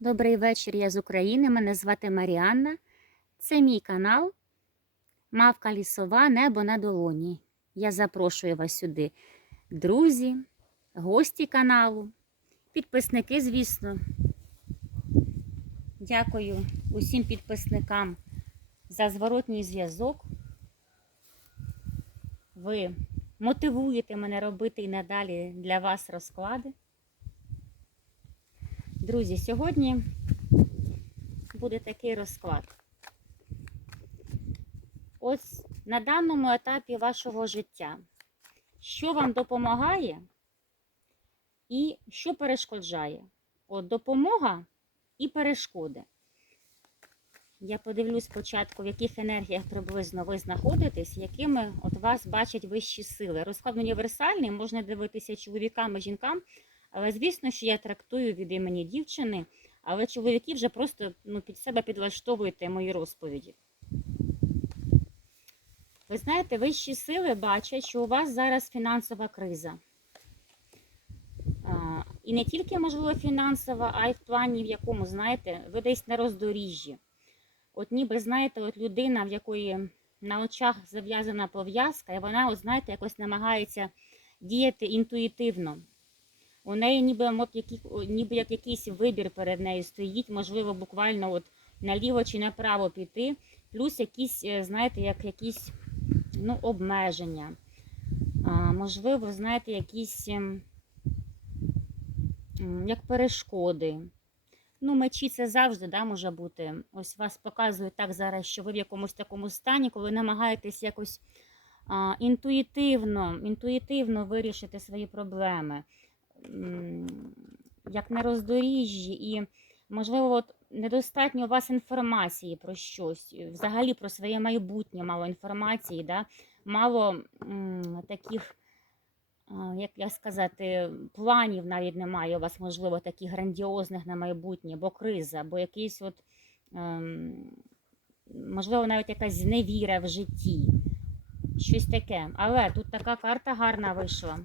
Добрий вечір, я з України. Мене звати Маріанна. Це мій канал Мавка лісова Небо на долоні. Я запрошую вас сюди, друзі, гості каналу, підписники, звісно. Дякую усім підписникам за зворотній зв'язок. Ви мотивуєте мене робити і надалі для вас розклади. Друзі, сьогодні буде такий розклад. Ось на даному етапі вашого життя, що вам допомагає і що перешкоджає? От допомога і перешкоди. Я подивлюсь спочатку, в яких енергіях приблизно ви знаходитесь, якими от вас бачать вищі сили. Розклад універсальний, можна дивитися чоловікам і жінкам. Але звісно, що я трактую від імені дівчини, але чоловіки вже просто ну, під себе підлаштовуєте мої розповіді. Ви знаєте, вищі сили бачать, що у вас зараз фінансова криза. І не тільки, можливо, фінансова, а й в плані, в якому, знаєте, ви десь на роздоріжжі. От ніби, знаєте, от людина, в якої на очах зав'язана пов'язка, і вона, от, знаєте, якось намагається діяти інтуїтивно. У неї ніби, от, які, ніби як якийсь вибір перед нею стоїть, можливо, буквально от наліво чи направо піти, плюс якісь, е, знаєте, як якісь ну, обмеження. А, можливо, знаєте, якісь ем, як перешкоди. Ну, мечі це завжди да, може бути. Ось вас показують так зараз, що ви в якомусь такому стані, коли намагаєтесь якось а, інтуїтивно, інтуїтивно вирішити свої проблеми як на роздоріжжі, і, можливо, от недостатньо у вас інформації про щось, взагалі про своє майбутнє, мало інформації, да? мало таких, як я сказати, планів навіть немає у вас, можливо, таких грандіозних на майбутнє, бо криза, бо якийсь от, ем, можливо, навіть якась зневіра в житті. Щось таке. Але тут така карта гарна вийшла.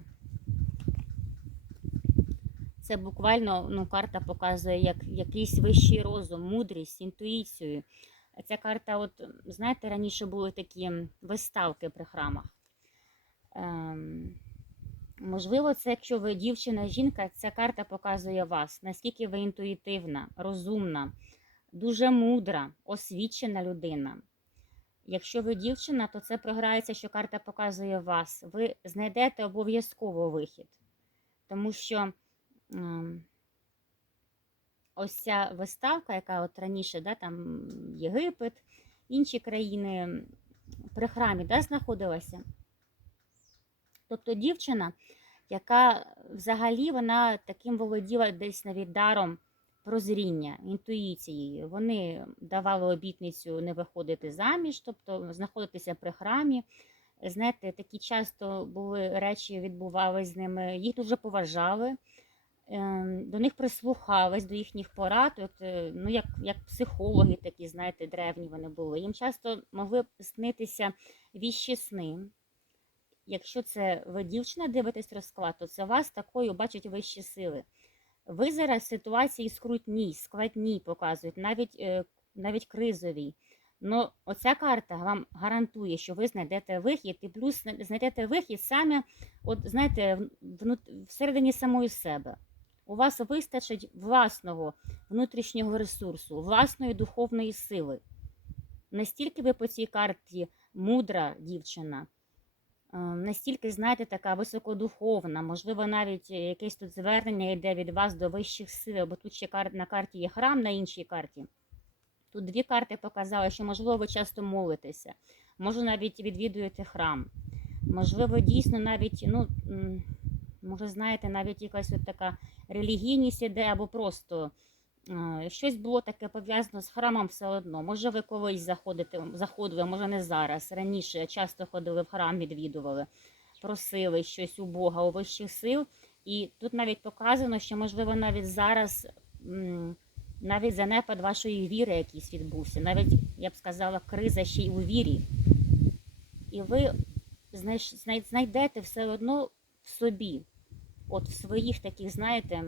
Це буквально ну, карта показує як якийсь вищий розум, мудрість, інтуїцію. Ця карта, от, знаєте, раніше були такі виставки при храмах. Ем, можливо, це якщо ви дівчина, жінка, ця карта показує вас, наскільки ви інтуїтивна, розумна, дуже мудра, освічена людина. Якщо ви дівчина, то це програється, що карта показує вас. Ви знайдете обов'язково вихід. Тому що ось ця виставка, яка от раніше, да, там Єгипет, інші країни при храмі да, знаходилася. Тобто дівчина, яка взагалі вона таким володіла десь навіть даром прозріння, інтуїцією. Вони давали обітницю не виходити заміж, тобто знаходитися при храмі. Знаєте, такі часто були речі, відбувалися з ними, їх дуже поважали, до них прислухались, до їхніх порад, от, е, ну, як, як психологи такі, знаєте, древні вони були. Їм часто могли снитися віщі сни. Якщо це ви дівчина дивитесь розклад, то це вас такою бачать вищі сили. Ви зараз ситуації скрутній, складній показують, навіть, е, навіть кризовій. Ну, оця карта вам гарантує, що ви знайдете вихід, і плюс знайдете вихід саме, от знаєте, всередині самої себе. У вас вистачить власного внутрішнього ресурсу, власної духовної сили. Настільки ви по цій карті мудра дівчина, е, настільки, знаєте, така високодуховна, можливо, навіть якесь тут звернення йде від вас до вищих сил, бо тут ще на карті є храм, на іншій карті. Тут дві карти показали, що, можливо, ви часто молитеся, може, навіть відвідуєте храм. Можливо, дійсно навіть, ну, може, знаєте, навіть якась от така релігійність іде, або просто е, щось було таке пов'язано з храмом все одно. Може, ви колись заходите, заходили, може не зараз. Раніше часто ходили в храм, відвідували, просили щось у Бога, у вищих сил. І тут навіть показано, що, можливо, навіть зараз. навіть занепад вашої віри якийсь відбувся, навіть, я б сказала, криза ще й у вірі. І ви знайдете все одно в собі, от в своїх таких, знаєте,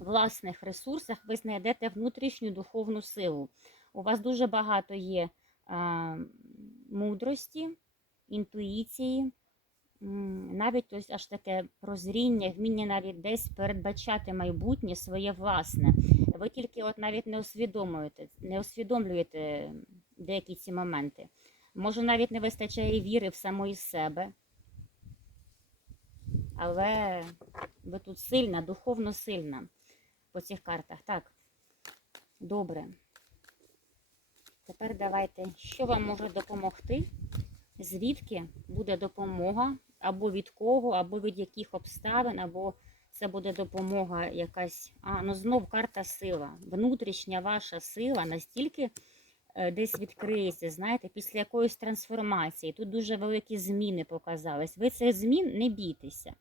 власних ресурсах ви знайдете внутрішню духовну силу. У вас дуже багато є а, мудрості, інтуїції, навіть ось аж таке прозріння, вміння навіть десь передбачати майбутнє своє власне. Ви тільки от навіть не усвідомлюєте, не усвідомлюєте деякі ці моменти. Може, навіть не вистачає віри в самої себе. Але ви тут сильна, духовно сильна по цих картах. Так, добре. Тепер давайте, що вам може допомогти? Звідки буде допомога? Або від кого, або від яких обставин, або це буде допомога якась. А, ну знов карта сила. Внутрішня ваша сила настільки е, десь відкриється, знаєте, після якоїсь трансформації. Тут дуже великі зміни показались. Ви цих змін не бійтеся.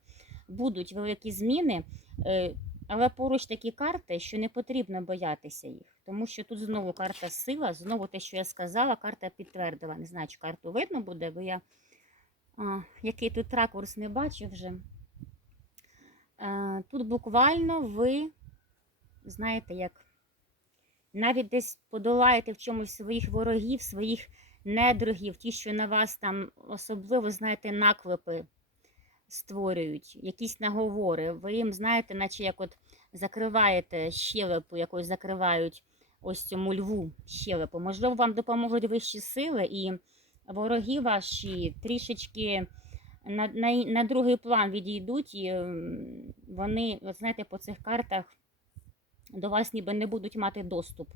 Будуть великі зміни, е, але поруч такі карти, що не потрібно боятися їх. Тому що тут знову карта сила, знову те, що я сказала, карта підтвердила. Не знаю, чи карту видно буде, бо я а, який тут ракурс не бачу вже. Е, Тут буквально ви, знаєте, як навіть десь подолаєте в чомусь своїх ворогів, своїх недругів, ті, що на вас там особливо, знаєте, наклепи створюють, якісь наговори. Ви їм, знаєте, наче як от закриваєте щелепу, якось закривають ось цьому льву щелепу. Можливо, вам допоможуть вищі сили, і вороги ваші трішечки на, на, на другий план відійдуть, і вони, от знаєте, по цих картах до вас ніби не будуть мати доступ.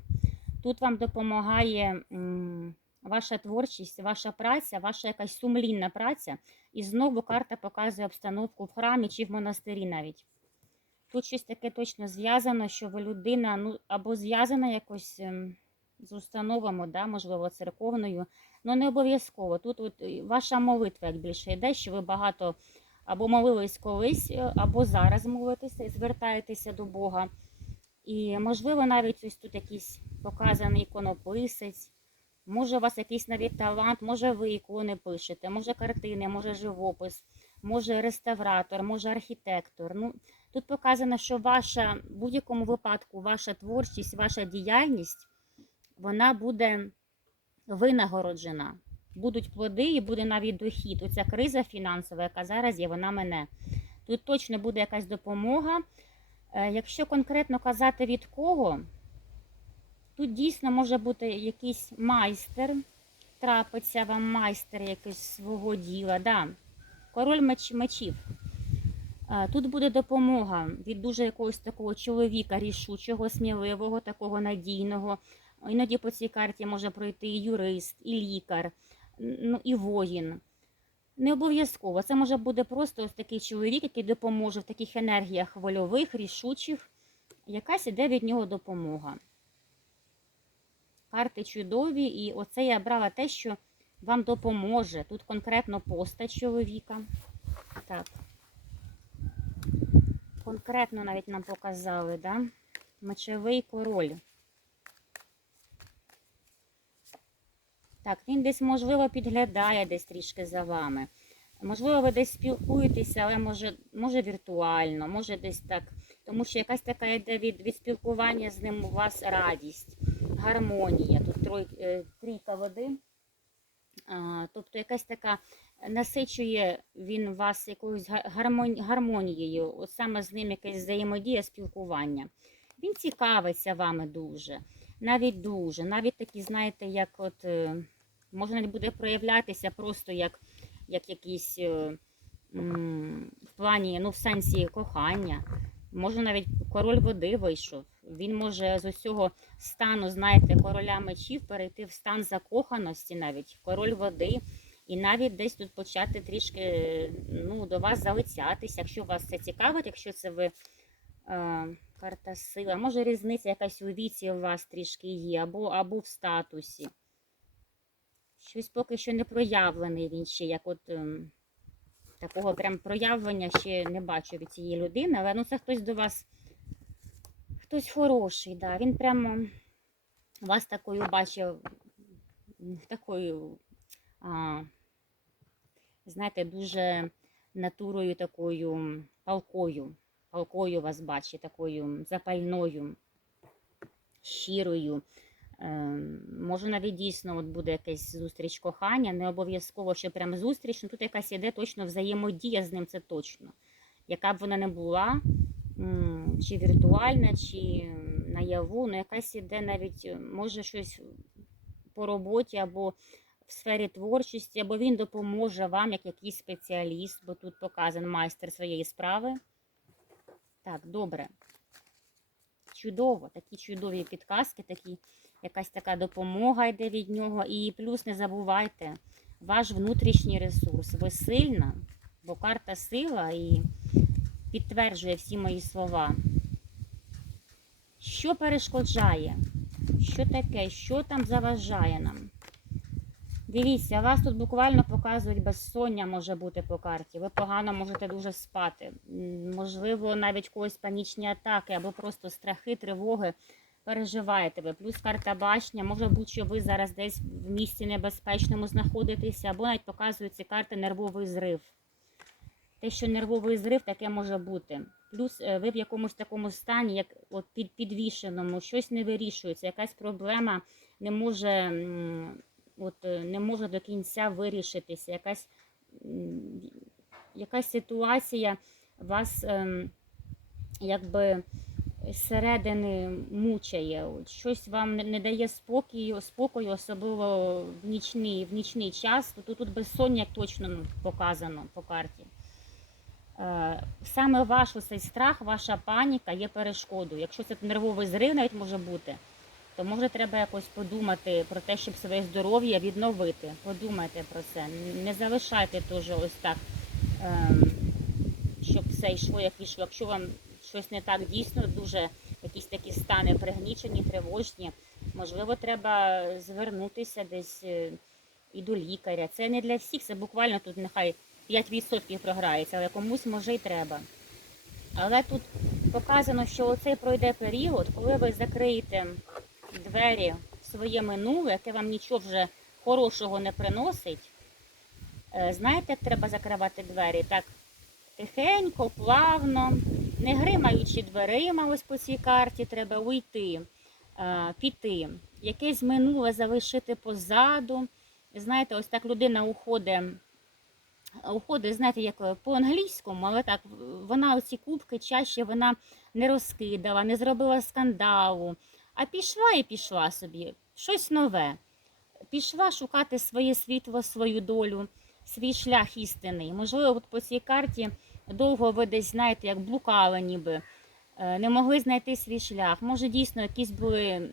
Тут вам допомагає ваша творчість, ваша праця, ваша якась сумлінна праця. І знову карта показує обстановку в храмі чи в монастирі навіть. Тут щось таке точно зв'язано, що ви людина ну, або зв'язана якось ем, з установами, да, можливо, церковною. Ну, не обов'язково. Тут от ваша молитва як більше йде, що ви багато або молились колись, е, або зараз молитеся і звертаєтеся до Бога. І, можливо, навіть ось тут якийсь показаний іконописець, може, у вас якийсь навіть талант, може, ви ікони пишете, може картини, може живопис, може реставратор, може архітектор. Ну, тут показано, що ваша в будь-якому випадку ваша творчість, ваша діяльність, вона буде винагороджена. Будуть плоди і буде навіть дохід. Оця криза фінансова, яка зараз є, вона мене. Тут точно буде якась допомога. Е, Якщо конкретно казати від кого, тут дійсно може бути якийсь майстер, трапиться вам майстер якийсь свого діла. Да. Король меч, мечів. Е, Тут буде допомога від дуже якогось такого чоловіка рішучого, сміливого, такого надійного. Іноді по цій карті може пройти і юрист, і лікар, ну і воїн. Не обов'язково. Це може бути просто ось такий чоловік, який допоможе в таких енергіях вольових, рішучих. Якась іде від нього допомога. Карти чудові, і оце я брала те, що вам допоможе. Тут конкретно постать чоловіка. Так. Конкретно навіть нам показали, да? Мечовий король. Так, він десь, можливо, підглядає десь трішки за вами. Можливо, ви десь спілкуєтеся, але може, може віртуально, може десь так. Тому що якась така йде від, від спілкування з ним у вас радість, гармонія. Тут трой, е, трійка води. А, тобто якась така насичує він вас якоюсь га- гармонією, от саме з ним якась взаємодія, спілкування. Він цікавиться вами дуже, навіть дуже, навіть такі, знаєте, як от е, може навіть буде проявлятися просто як, як якийсь е, в плані, ну, в сенсі кохання. Може навіть король води вийшов. Він може з усього стану, знаєте, короля мечів перейти в стан закоханості, навіть король води, і навіть десь тут почати трішки ну, до вас залицятися, якщо вас це цікавить, якщо це ви. Е, Карта сила. Може різниця якась у віці у вас трішки є, або, або в статусі. Щось поки що не проявлений він ще, як от ем, такого прям проявлення ще не бачу від цієї людини, але ну це хтось до вас, хтось хороший, да. Він прямо вас такою бачив, такою, а, знаєте, дуже натурою такою палкою палкою вас бачить, такою запальною, щирою. Е, може навіть дійсно от буде якась зустріч кохання, не обов'язково, що прям зустріч, ну тут якась іде точно взаємодія з ним, це точно. Яка б вона не була, чи віртуальна, чи наяву, ну якась іде навіть, е, може щось по роботі або в сфері творчості, або він допоможе вам як якийсь спеціаліст, бо тут показан майстер своєї справи. Так, добре. Чудово, такі чудові підказки, такі, якась така допомога йде від нього. І плюс не забувайте, ваш внутрішній ресурс. Ви сильна, бо карта сила і підтверджує всі мої слова. Що перешкоджає? Що таке? Що там заважає нам? Дивіться, вас тут буквально показують безсоння може бути по карті. Ви погано можете дуже спати. Можливо, навіть когось панічні атаки або просто страхи, тривоги переживаєте ви. Плюс карта башня. Може бути, що ви зараз десь в місці небезпечному знаходитеся, або навіть показують ці карти нервовий зрив. Те, що нервовий зрив, таке може бути. Плюс е, ви в якомусь такому стані, як от під підвішеному, щось не вирішується, якась проблема не може, от, е, не може до кінця вирішитися, якась, якась ситуація вас ем, якби зсередини мучає. От, щось вам не, дає спокою, спокою, особливо в нічний, в нічний час. Тут, тут безсоння точно ну, показано по карті. Е, Саме ваш цей страх, ваша паніка є перешкодою. Якщо це нервовий зрив навіть може бути, то може треба якось подумати про те, щоб своє здоров'я відновити. Подумайте про це. Не залишайте теж ось так, ем, щоб все йшло, як йшло. Якщо вам щось не так дійсно, дуже якісь такі стани пригнічені, тривожні, можливо, треба звернутися десь е, і до лікаря. Це не для всіх, це буквально тут нехай 5% програється, але комусь може й треба. Але тут показано, що оцей пройде період, коли ви закриєте двері в своє минуле, яке вам нічого вже хорошого не приносить. Е, Знаєте, як треба закривати двері? Так тихенько, плавно, не гримаючи дверима, ось по цій карті, треба уйти, е, піти. Якесь минуле залишити позаду. Знаєте, ось так людина уходить уходить, знаєте, як е, по-англійському, але так, вона оці кубки чаще вона не розкидала, не зробила скандалу, а пішла і пішла собі, щось нове. Пішла шукати своє світло, свою долю, свій шлях істинний. Можливо, от по цій карті довго ви десь, знаєте, як блукали ніби. е, Не могли знайти свій шлях. Може, дійсно, якісь були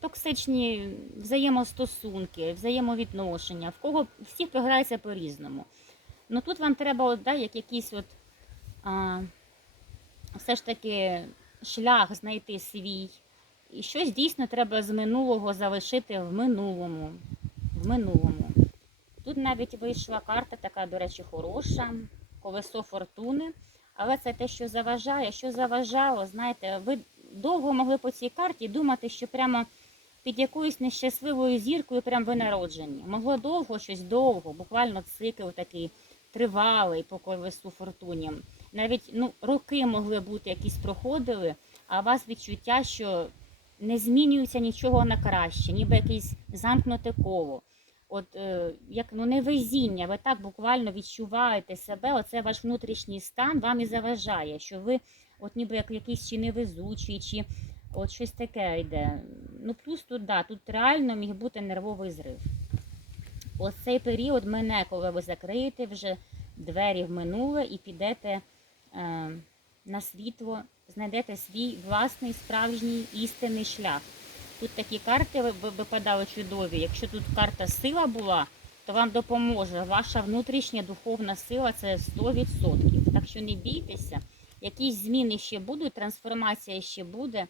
токсичні взаємостосунки, взаємовідношення. В кого всі програється по-різному. Ну тут вам треба, от, да, як якийсь от, а, все ж таки шлях знайти свій. І щось дійсно треба з минулого залишити в минулому. В минулому. Тут навіть вийшла карта, така, до речі, хороша, колесо фортуни. Але це те, що заважає. Що заважало, знаєте, ви довго могли по цій карті думати, що прямо під якоюсь нещасливою зіркою прям ви народжені. Могло довго щось довго, буквально цикл такий тривалий по колесу фортуні. Навіть ну, роки могли бути якісь проходили, а у вас відчуття, що не змінюється нічого на краще, ніби якесь замкнуте коло. От е, як ну невезіння, ви так буквально відчуваєте себе, оце ваш внутрішній стан вам і заважає, що ви, от ніби як якийсь чи невезучий, чи от щось таке йде. Ну плюс тут да, тут реально міг бути нервовий зрив. Ось цей період мене, коли ви закриєте вже двері в минуле і підете е, на світло, знайдете свій власний справжній істинний шлях. Тут такі карти ви- ви- випадали чудові. Якщо тут карта сила була, то вам допоможе. Ваша внутрішня духовна сила це 100%. Так що не бійтеся, якісь зміни ще будуть, трансформація ще буде.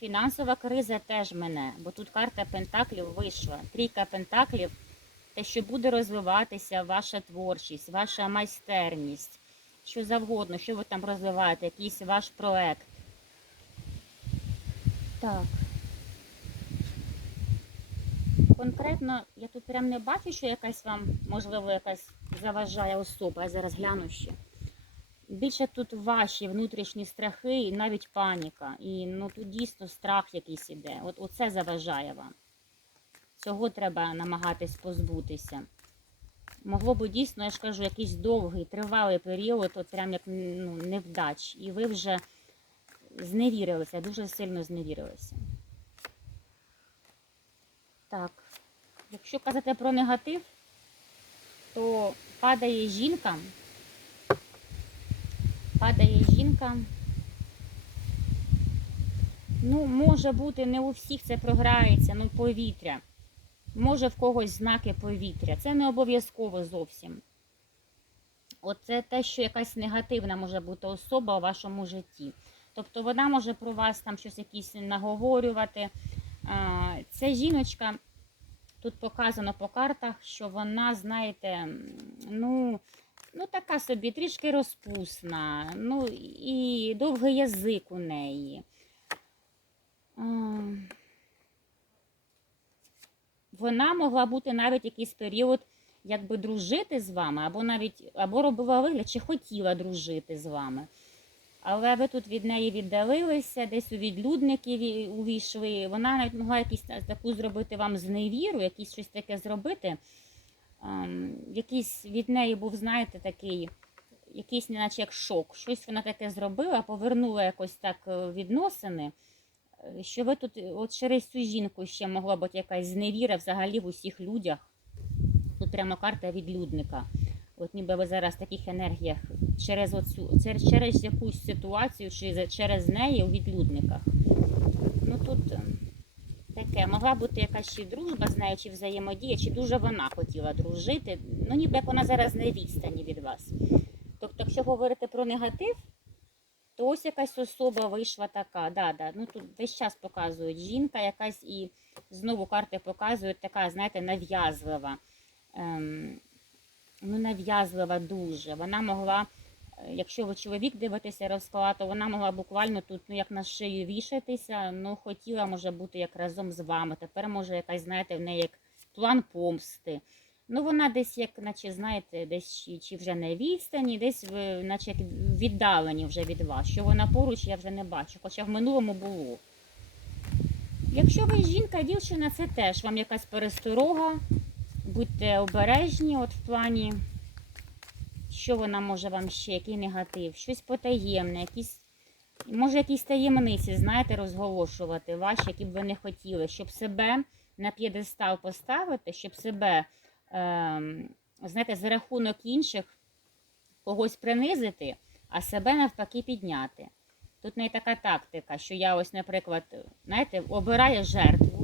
Фінансова криза теж мене, бо тут карта Пентаклів вийшла. Трійка Пентаклів те, що буде розвиватися ваша творчість, ваша майстерність, що завгодно, що ви там розвиваєте, якийсь ваш проект. Так. Конкретно, я тут прям не бачу, що якась вам, можливо, якась заважає особа. Я зараз гляну ще. більше тут ваші внутрішні страхи і навіть паніка. І ну тут дійсно страх якийсь іде. От оце заважає вам. Цього треба намагатись позбутися. Могло би дійсно, я ж кажу, якийсь довгий, тривалий період, от прям як ну, невдач. І ви вже зневірилися, дуже сильно зневірилися. Так, якщо казати про негатив, то падає жінка. Падає жінка. Ну, може бути, не у всіх це програється, ну повітря. Може в когось знаки повітря. Це не обов'язково зовсім. Оце те, що якась негативна може бути особа у вашому житті. Тобто вона може про вас там щось якісь наговорювати. Ця жіночка, тут показано по картах, що вона, знаєте, ну, ну така собі трішки розпусна, ну і довгий язик у неї. Вона могла бути навіть якийсь період, якби дружити з вами, або навіть або робила вигляд, чи хотіла дружити з вами. Але ви тут від неї віддалилися, десь у відлюдники увійшли. Вона навіть могла якісь таку зробити вам зневіру, якісь щось таке зробити. Ем, якийсь від неї був, знаєте, такий, якийсь, неначе як шок. Щось вона таке зробила, повернула якось так е, відносини. е, Що ви тут, е, от через цю жінку ще могла бути якась зневіра взагалі в усіх людях. Тут прямо карта відлюдника. От ніби ви зараз в таких енергіях через оцю, через, через якусь ситуацію чи через неї у відлюдниках. Ну тут е, таке, могла бути якась ще дружба з нею, чи взаємодія, чи дуже вона хотіла дружити. Ну ніби як вона зараз на відстані від вас. Тобто, якщо говорити про негатив, то ось якась особа вийшла така. Да, да. Ну тут весь час показують жінка, якась і знову карти показують така, знаєте, нав'язлива. Ем, ну, нав'язлива дуже. Вона могла, е, якщо ви чоловік дивитеся розклад, то вона могла буквально тут, ну як на шию вішатися, ну хотіла може бути як разом з вами. Тепер може якась, знаєте, в неї як план помсти. Ну, вона десь, як, наче, знаєте, десь чи, чи вже на відстані, десь в, наче як віддалені вже від вас. Що вона поруч, я вже не бачу, хоча в минулому було. Якщо ви жінка, дівчина, це теж вам якась пересторога. Будьте обережні, от в плані, що вона може вам ще, який негатив, щось потаємне, якісь, може якісь таємниці, знаєте, розголошувати ваші, які б ви не хотіли, щоб себе на п'єдестал поставити, щоб себе, ем, знаєте, за рахунок інших когось принизити, а себе навпаки підняти. Тут не така тактика, що я ось, наприклад, знаєте, обираю жертву, е,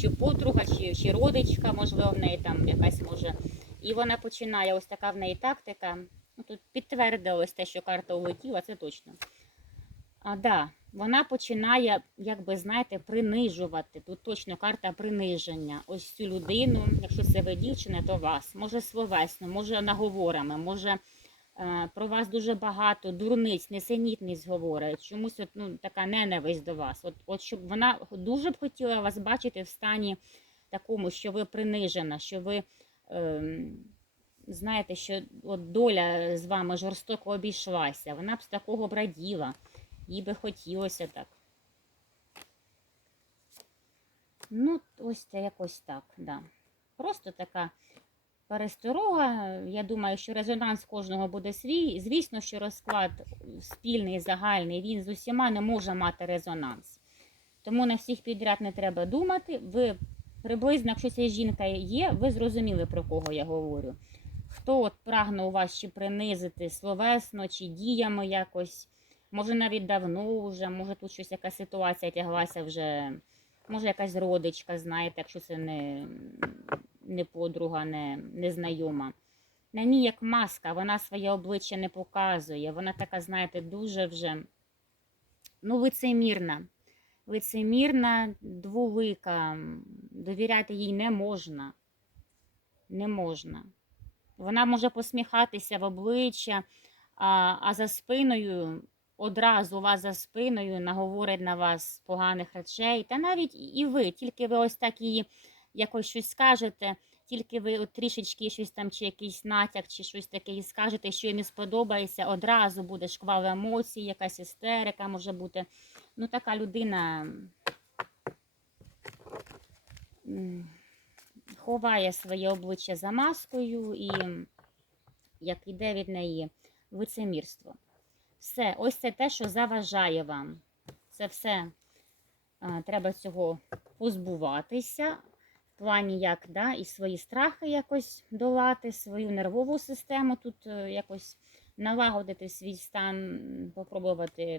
чи, подруга, чи, чи родичка, можливо, в неї там якась може. І вона починає, ось така в неї тактика. Ну, тут підтвердилось те, що карта улетіла, це точно. А, да, вона починає, як би знаєте, принижувати. Тут точно карта приниження. Ось цю людину, якщо це ви дівчина, то вас. Може словесно, може наговорами, може про вас дуже багато дурниць, несенітниць говорить. Чомусь от, ну, така ненависть до вас. От, от щоб вона дуже б хотіла вас бачити в стані такому, що ви принижена, що ви. Ем, Знаєте, що от доля з вами жорстоко обійшлася, вона б з такого б раділа. Їй би хотілося так. Ну, ось це якось так, да. Просто така пересторога. Я думаю, що резонанс кожного буде свій. Звісно, що розклад спільний, загальний, він з усіма не може мати резонанс. Тому на всіх підряд не треба думати. Ви приблизно, якщо ця жінка є, ви зрозуміли, про кого я говорю. Хто от прагне у вас чи принизити словесно, чи діями якось. Може, навіть давно вже, може тут щось яка ситуація тяглася вже, може якась родичка, знаєте, якщо це не, не подруга, не, не знайома. На ній як маска, вона своє обличчя не показує. Вона така, знаєте, дуже вже ну, лицемірна. Лицемірна, двулика. Довіряти їй не можна. Не можна. Вона може посміхатися в обличчя, а, а за спиною одразу вас за спиною наговорить на вас поганих речей. Та навіть і ви, тільки ви ось так її якось щось скажете, тільки ви от трішечки щось там, чи якийсь натяк, чи щось таке і скажете, що не сподобається, одразу буде шквал емоцій, якась істерика може бути. Ну, така людина ховає своє обличчя за маскою і як іде від неї лицемірство. Все, ось це те, що заважає вам. Це все а, треба цього позбуватися. Плані, як да, і свої страхи якось долати, свою нервову систему тут е, якось налагодити свій стан, попробувати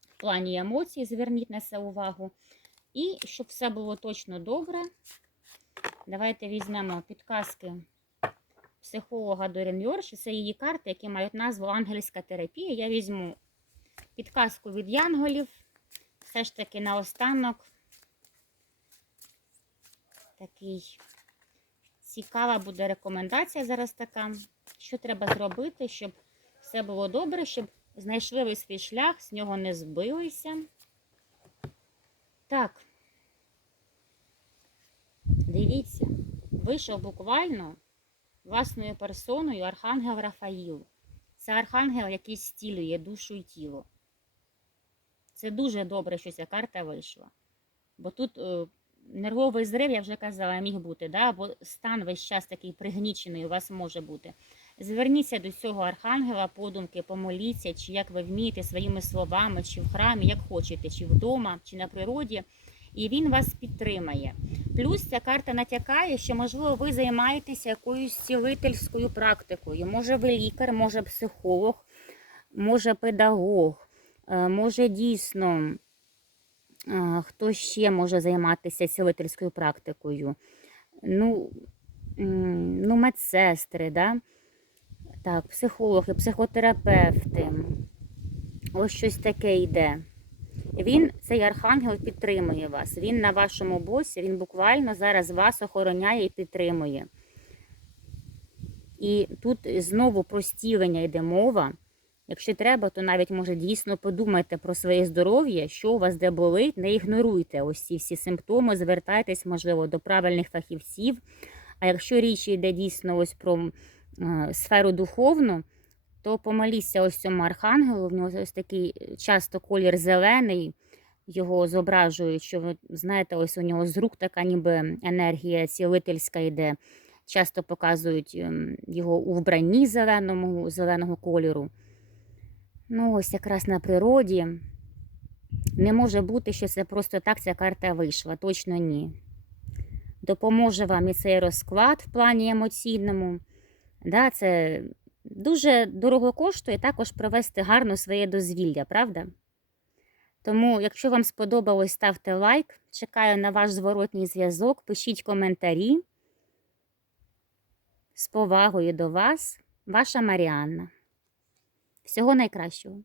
в плані емоцій, зверніть на це увагу. І щоб все було точно добре, давайте візьмемо підказки психолога Дорін Йорш. Це її карти, які мають назву Ангельська терапія. Я візьму підказку від янголів. Все ж таки наостанок такий цікава буде рекомендація зараз така. Що треба зробити, щоб все було добре, щоб знайшли ви свій шлях, з нього не збилися. Так. Дивіться, вийшов буквально власною персоною Архангел Рафаїл. Це архангел, який стілює душу і тіло. Це дуже добре, що ця карта вийшла. Бо тут е, нервовий зрив, я вже казала, міг бути, да? або стан весь час такий пригнічений у вас може бути. Зверніться до цього архангела, подумки, помоліться, чи як ви вмієте своїми словами, чи в храмі, як хочете, чи вдома, чи на природі, і він вас підтримає. Плюс ця карта натякає, що, можливо, ви займаєтеся якоюсь цілительською практикою. Може, ви лікар, може психолог, може педагог, е, може дійсно хто ще може займатися цілительською практикою. Ну, ну медсестри, да? так, психологи, психотерапевти. Ось щось таке йде. Він, цей архангел, підтримує вас. Він на вашому боці, він буквально зараз вас охороняє і підтримує. І тут знову про стілення йде мова. Якщо треба, то навіть може дійсно подумайте про своє здоров'я, що у вас де болить, не ігноруйте ось ці всі симптоми, звертайтесь, можливо, до правильних фахівців. А якщо річ йде дійсно ось про е, сферу духовну, то помоліться ось цьому архангелу. В нього ось такий часто колір зелений, його зображують, що знаєте, ось у нього з рук така ніби енергія цілительська йде. Часто показують ем, його у вбранні зеленому, зеленого кольору. Ну, ось якраз на природі. Не може бути, що це просто так ця карта вийшла. Точно ні. Допоможе вам і цей розклад в плані емоційному. Да, це дуже дорого коштує також провести гарно своє дозвілля, правда? Тому, якщо вам сподобалось, ставте лайк. Чекаю на ваш зворотній зв'язок, пишіть коментарі. З повагою до вас, ваша Маріанна. Всього найкращого!